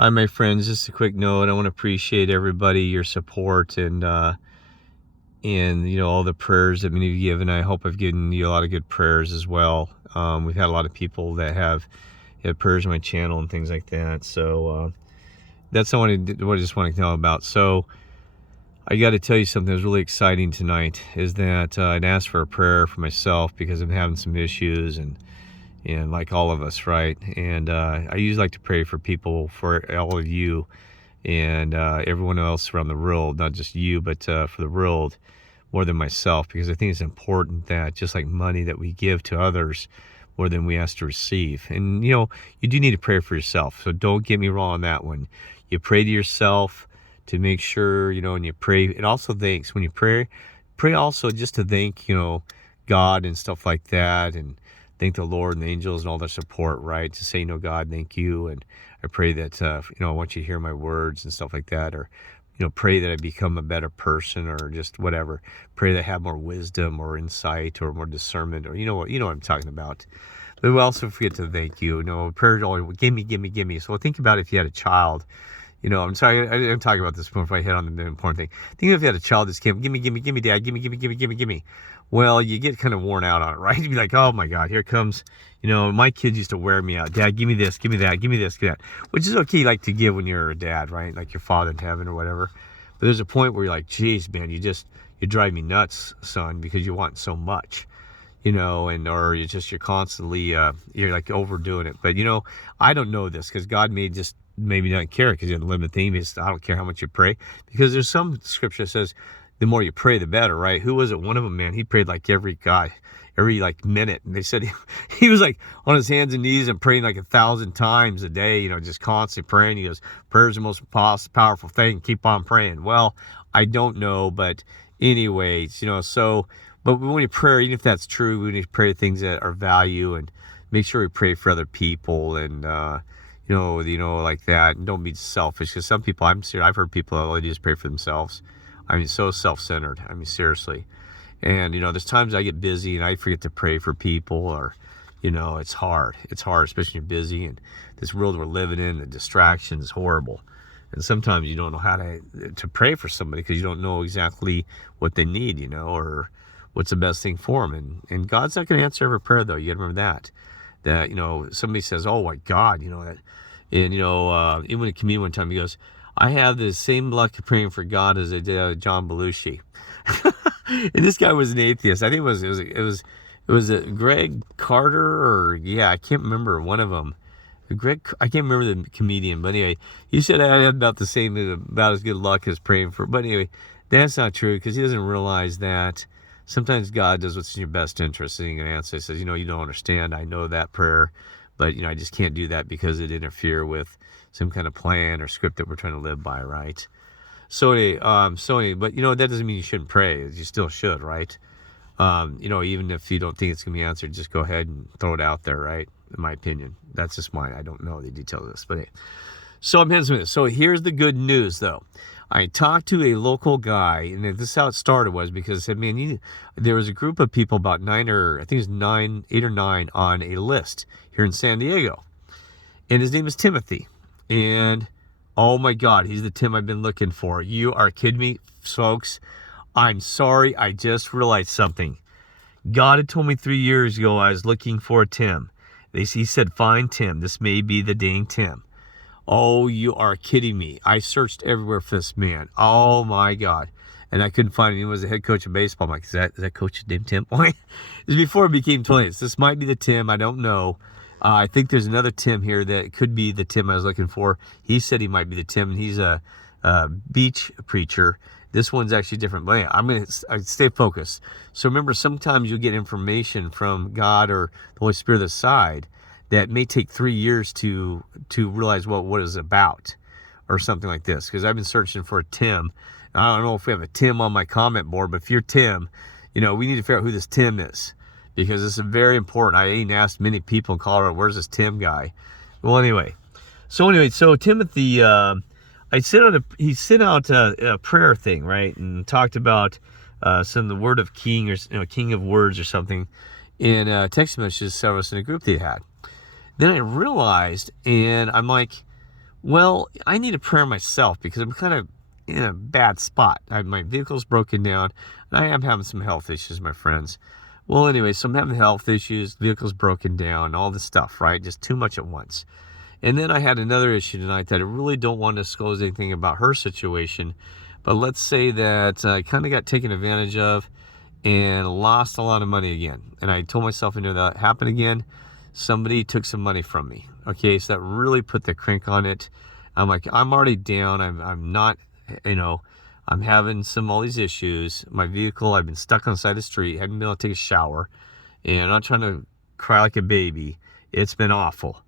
Hi, my friends. Just a quick note. I want to appreciate everybody, your support, and all the prayers that many of you give. And I hope I've given you a lot of good prayers as well. We've had a lot of people that have had prayers on my channel and things like that. So that's what I just want to know about. So I got to tell you something that was really exciting tonight. Is that I'd asked for a prayer for myself because I'm having some issues and like all of us, right? And I usually like to pray for people, for all of you, and everyone else around the world, not just you, but for the world more than myself, because I think it's important that just like money that we give to others more than we ask to receive. And you do need to pray for yourself, so don't get me wrong on that one. You pray to yourself to make sure, and you pray. It also thanks when you pray also just to thank, God and stuff like that, and thank the Lord and the angels and all their support, right? To say, God, thank you. And I pray that, I want you to hear my words and stuff like that, or, pray that I become a better person, or just whatever. Pray that I have more wisdom or insight or more discernment, or, what I'm talking about. But we also forget to thank you. Prayer always, give me. So think about if you had a child. I'm sorry, I'm talking about this before I hit on the important thing. Think if you had a child that's came, give me, dad, give me. Well, you get kind of worn out on it, right? You'd be like, oh my God, here comes, my kids used to wear me out. Dad, give me this, give me that, give me this, give me that. Which is okay, like to give when you're a dad, right? Like your father in heaven or whatever. But there's a point where you're like, geez, man, you drive me nuts, son, because you want so much. Or you're constantly, you're like overdoing it. But, I don't know this because God may just maybe not care because you have a limited theme. I don't care how much you pray, because there's some scripture that says the more you pray, the better, right? Who was it? One of them, man, he prayed like every like minute. And they said he was like on his hands and knees and praying like 1,000 times a day, just constantly praying. He goes, prayer is the most powerful thing. Keep on praying. Well, I don't know, but anyways, so, but when you pray, even if that's true, we need to pray things that are value, and make sure we pray for other people, and, like that. And don't be selfish, because some people, I'm serious, I've heard people all they do is pray for themselves. I mean, so self-centered. I mean, seriously. And, there's times I get busy and I forget to pray for people, or, it's hard. It's hard, especially when you're busy, and this world we're living in, the distraction is horrible. And sometimes you don't know how to pray for somebody because you don't know exactly what they need, or what's the best thing for them. And God's not going to answer every prayer, though. You got to remember that. Somebody says, oh my God, that. And, even a comedian one time, he goes, I have the same luck of praying for God as I did John Belushi. And this guy was an atheist. I think it was Greg Carter, or I can't remember, one of them. I can't remember the comedian, but anyway, he said I had about as good luck as praying for. But anyway, that's not true, because he doesn't realize that sometimes God does what's in your best interest. And he's going to answer. He says, you don't understand. I know that prayer, but I just can't do that because it interfere with some kind of plan or script that we're trying to live by, right? So anyway, but that doesn't mean you shouldn't pray. You still should, right? Even if you don't think it's gonna be answered, just go ahead and throw it out there, right? In my opinion, that's just mine. I don't know the details of this, but anyway. So I'm heading. So here's the good news, though. I talked to a local guy, and this is how it started, was because I said, man, there was a group of people, about 8 or 9 on a list here in San Diego, and his name is Timothy. And oh my God, he's the Tim I've been looking for. You are kidding me, folks. I'm sorry, I just realized something. God had told me 3 years ago I was looking for a Tim. He said, find Tim. This may be the dang Tim. Oh, you are kidding me. I searched everywhere for this man. Oh my God. And I couldn't find him. He was the head coach of baseball. I'm like, is that coach named Tim? It was before it became twins. This might be the Tim. I don't know. I think there's another Tim here that could be the Tim I was looking for. He said he might be the Tim, and he's a beach preacher. This one's actually different. But anyway, I'm going to stay focused. So remember, sometimes you'll get information from God or the Holy Spirit aside that may take 3 years to realize what it's about, or something like this. Because I've been searching for a Tim. I don't know if we have a Tim on my comment board, but if you're Tim, we need to figure out who this Tim is, because this is very important. I ain't asked many people in Colorado, where's this Tim guy? Well, anyway, so Timothy, he sent out a prayer thing, right, and talked about some of the word of king, or king of words or something, in text messages several us in a group they had. Then I realized, and I'm like, Well, I need a prayer myself because I'm kind of in a bad spot. My vehicle's broken down, and I am having some health issues, my friends. Well, anyway, so I'm having health issues, vehicle's broken down, all this stuff, right? Just too much at once. And then I had another issue tonight that I really don't want to disclose anything about her situation, but let's say that I kind of got taken advantage of and lost a lot of money again. And I told myself, that happen again, somebody took some money from me. Okay, so that really put the crank on it. I'm like, I'm already down. I'm not, I'm having all these issues. My vehicle, I've been stuck on the side of the street, haven't been able to take a shower, and I'm not trying to cry like a baby. It's been awful.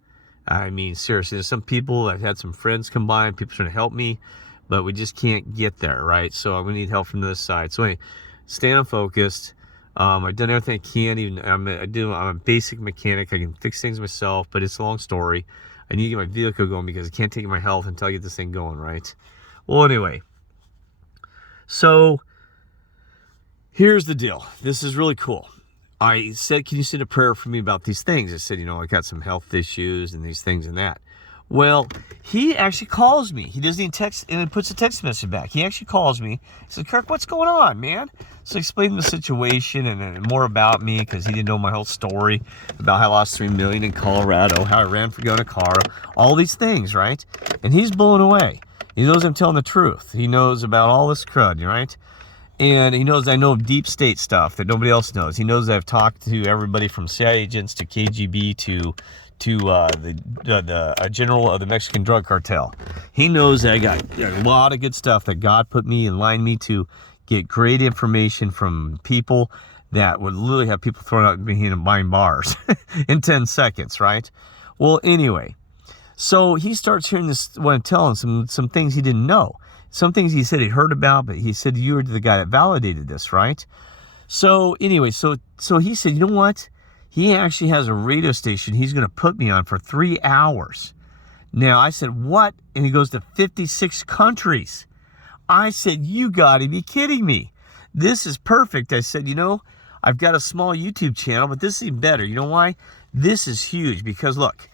I mean, seriously, there's some people, I've had some friends come by and people trying to help me, but we just can't get there, right? So I'm gonna need help from this side. So anyway, staying focused. I've done everything I can. I'm a basic mechanic. I can fix things myself, but it's a long story. I need to get my vehicle going because I can't take my health until I get this thing going, right? Well, anyway, so here's the deal. This is really cool. I said, can you send a prayer for me about these things? I said, I got some health issues and these things and that. Well, he actually calls me. He doesn't even text, and puts a text message back. He actually calls me. He says, Kirk, what's going on, man? So I explained the situation and more about me because he didn't know my whole story about how I lost $3 million in Colorado, how I ran for governor of Colorado, all these things, right? And he's blown away. He knows I'm telling the truth. He knows about all this crud, right? And he knows I know deep state stuff that nobody else knows. He knows I've talked to everybody from CIA agents to KGB to the general of the Mexican drug cartel. He knows that I got a lot of good stuff that God put me and lined me to get great information from people that would literally have people thrown out behind bars in 10 seconds, right? Well, anyway, so he starts hearing this, what I'm telling some things he didn't know. Some things he said he'd heard about, but he said you were the guy that validated this, right? So anyway, so he said, you know what? He actually has a radio station he's going to put me on for 3 hours. Now, I said, what? And he goes to 56 countries. I said, you got to be kidding me. This is perfect. I said, I've got a small YouTube channel, but this is even better. You know why? This is huge because, look,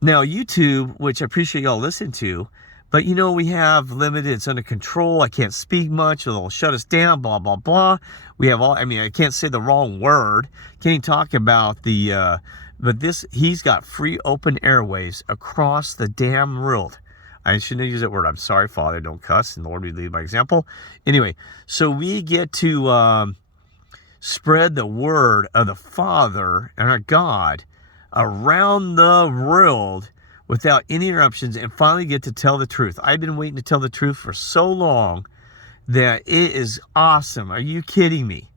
now YouTube, which I appreciate y'all listening to, but we have limited, it's under control. I can't speak much, or they'll shut us down, blah, blah, blah. We have I can't say the wrong word. Can't even talk about but he's got free open airwaves across the damn world. I shouldn't use that word. I'm sorry, Father, don't cuss, and Lord, we lead by example. Anyway, so we get to spread the word of the Father and our God around the world without any interruptions, and finally get to tell the truth. I've been waiting to tell the truth for so long that it is awesome. Are you kidding me?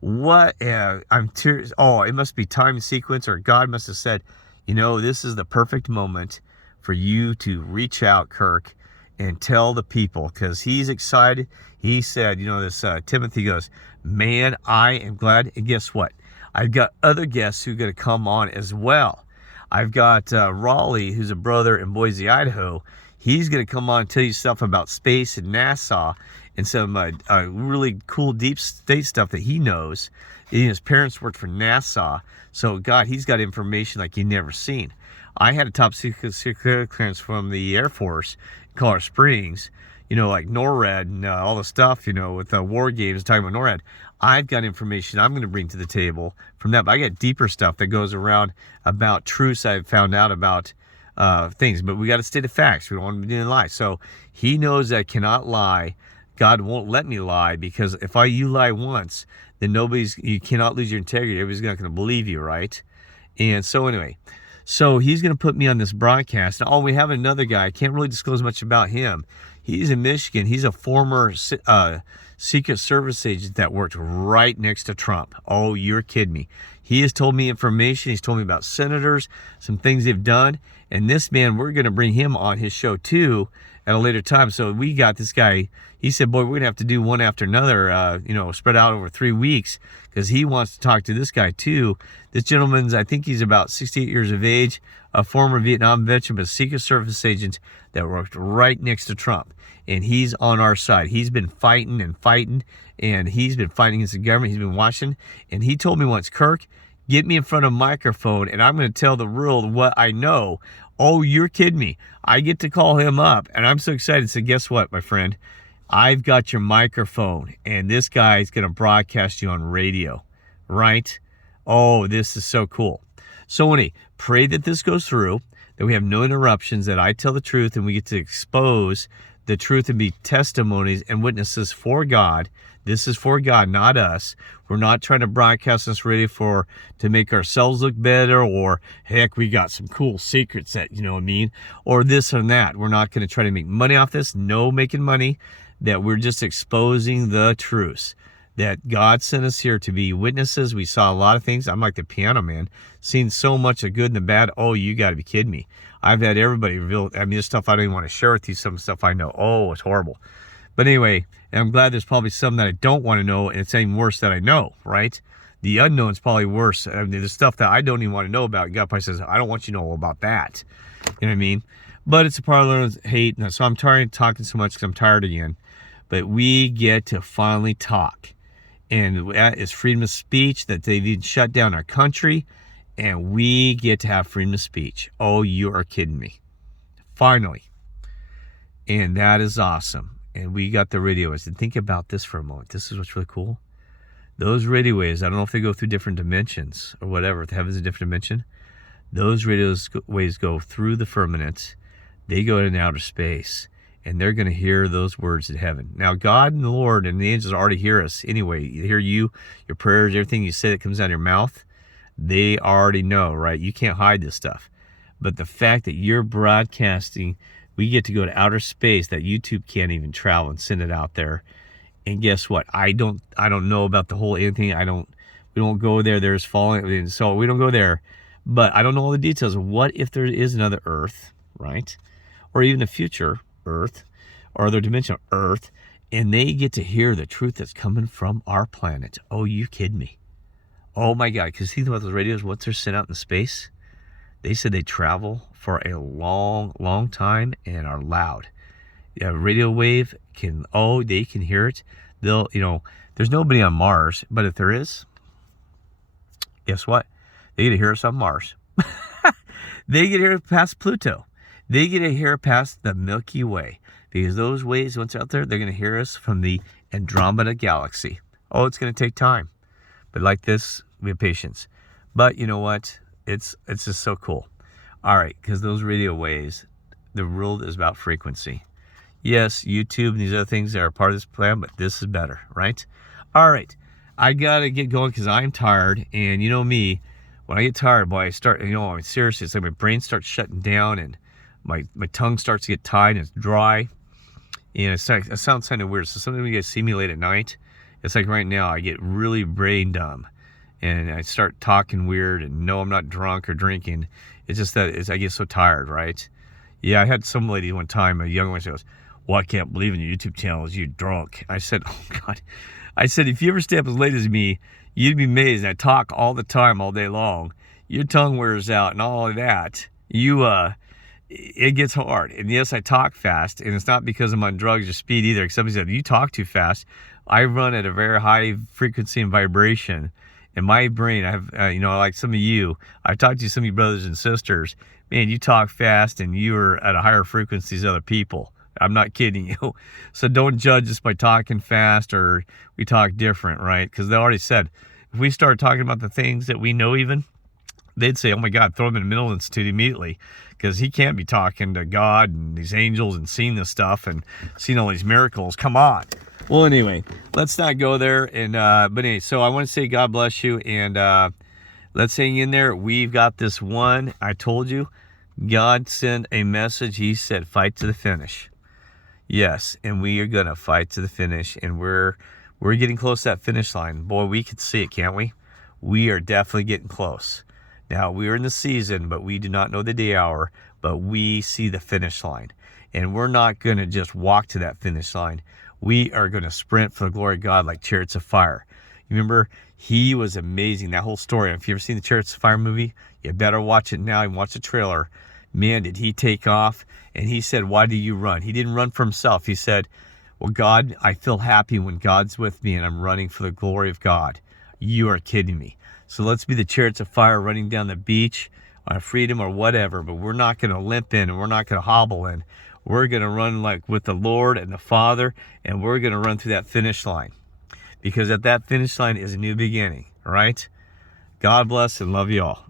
What? I'm tears. Oh, it must be time sequence, or God must have said, this is the perfect moment for you to reach out, Kirk, and tell the people, because he's excited. He said, Timothy goes, man, I am glad. And guess what? I've got other guests who are going to come on as well. I've got Raleigh, who's a brother in Boise, Idaho. He's going to come on and tell you stuff about space and NASA and some really cool deep state stuff that he knows. His parents worked for NASA. So, God, he's got information like you've never seen. I had a top secret clearance from the Air Force in Colorado Springs, like NORAD and all the stuff, with war games, talking about NORAD. I've got information I'm going to bring to the table from that. But I got deeper stuff that goes around about truths I've found out about things. But we got to state the facts. We don't want to be doing lies. So he knows I cannot lie. God won't let me lie, because if you lie once, then you cannot lose your integrity. Everybody's not going to believe you, right? And so anyway, so he's going to put me on this broadcast. Oh, we have another guy. I can't really disclose much about him. He's in Michigan. He's a former Secret Service agent that worked right next to Trump. Oh, you're kidding me. He has told me information. He's told me about senators, some things they've done. And this man, we're going to bring him on his show too at a later time. So we got this guy. He said, boy, we're going to have to do one after another, spread out over 3 weeks, because he wants to talk to this guy too. This gentleman's, I think he's about 68 years of age, a former Vietnam veteran, but a Secret Service agent that worked right next to Trump. And he's on our side. He's been fighting, and he's been fighting against the government. He's been watching. And he told me once, Kirk, get me in front of a microphone, and I'm going to tell the world what I know. Oh, you're kidding me. I get to call him up, and I'm so excited. So guess what, my friend? I've got your microphone, and this guy is going to broadcast you on radio, right? Oh, this is so cool. So, Winnie, pray that this goes through, that we have no interruptions, that I tell the truth, and we get to expose the truth and be testimonies and witnesses for God. This is for God, not us. We're not trying to broadcast this radio to make ourselves look better, or heck, we got some cool secrets that, you know what I mean, or this or that. We're not going to try to make money off this. No making money. That we're just exposing the truths. That God sent us here to be witnesses. We saw a lot of things. I'm like the piano man, seen so much of good and the bad. Oh, you got to be kidding me. I've had everybody reveal, I mean, there's stuff I don't even want to share with you, some stuff I know. Oh, it's horrible. But anyway, and I'm glad there's probably some that I don't want to know, and it's even worse that I know, right? The unknown's probably worse. I mean, the stuff that I don't even want to know about, God probably says, I don't want you to know about that. You know what I mean? But it's a part of learning hate, and so I'm tired of talking so much because I'm tired again. But we get to finally talk. And that is freedom of speech, that they did shut down our country, and we get to have freedom of speech. Oh, you are kidding me. Finally. And that is awesome. And we got the radio waves. And think about this for a moment. This is what's really cool. Those radio waves, I don't know if they go through different dimensions or whatever. If heaven's a different dimension. Those radio waves go through the firmament. They go into outer space. And they're going to hear those words in heaven. Now, God and the Lord and the angels already hear us anyway. They hear you, your prayers, everything you say that comes out of your mouth. They already know, right? You can't hide this stuff. But the fact that you're broadcasting, we get to go to outer space that YouTube can't even travel and send it out there. And guess what? I don't know about the whole anything. We don't go there. There's falling, so we don't go there. But I don't know all the details of what if there is another Earth, right? Or even a future Earth or other dimension of Earth, and they get to hear the truth that's coming from our planet. Oh, you kidding me? Oh my God, because think about those radios, once they're sent out in space, they said they travel for a long time and are loud. Yeah, radio wave they can hear it. They'll, there's nobody on Mars, but if there is, guess what? They get to hear us on Mars. They get to hear it past Pluto. They get to hear past the Milky Way, because those waves, once out there, they're going to hear us from the Andromeda Galaxy. Oh, it's going to take time. But like this, we have patience. But you know what? It's just so cool. All right, because those radio waves, the world is about frequency. Yes, YouTube and these other things are part of this plan, but this is better, right? All right, I got to get going because I'm tired. And you know me, when I get tired, boy, I start, seriously, it's like my brain starts shutting down and my tongue starts to get tied and it's dry. And it sounds kind of weird. So sometimes when you guys see me late at night, it's like right now I get really brain dumb. And I start talking weird, and no, I'm not drunk or drinking. It's just that I get so tired, right? Yeah, I had some lady one time, a young one, she goes, well, I can't believe in your YouTube channel is you drunk. I said, oh God. I said, if you ever stay up as late as me, you'd be amazed. I talk all the time, all day long. Your tongue wears out and all of that. It gets hard. And yes, I talk fast, and it's not because I'm on drugs or speed either. Because somebody said, you talk too fast. I run at a very high frequency and vibration. In my brain, I have, like some of you, I've talked to some of you brothers and sisters. Man, you talk fast and you're at a higher frequency than other people. I'm not kidding you. So don't judge us by talking fast or we talk different, right? Because they already said, if we start talking about the things that we know even, they'd say, oh my God, throw him in a mental institute immediately. Because he can't be talking to God and these angels and seeing this stuff and seeing all these miracles. Come on. Well, anyway, let's not go there. And but anyway, so I want to say God bless you. And let's hang in there. We've got this one. I told you, God sent a message. He said, fight to the finish. Yes, and we are going to fight to the finish. And we're getting close to that finish line. Boy, we can see it, can't we? We are definitely getting close. Now, we are in the season, but we do not know the day hour, but we see the finish line. And we're not going to just walk to that finish line. We are going to sprint for the glory of God like chariots of fire. You remember, he was amazing, that whole story. If you've ever seen the Chariots of Fire movie, you better watch it now and watch the trailer. Man, did he take off. And he said, why do you run? He didn't run for himself. He said, well, God, I feel happy when God's with me and I'm running for the glory of God. You are kidding me. So let's be the chariots of fire running down the beach our freedom or whatever, but we're not going to limp in and we're not going to hobble in. We're going to run like with the Lord and the Father, and we're going to run through that finish line, because at that finish line is a new beginning. All right? God bless and love you all.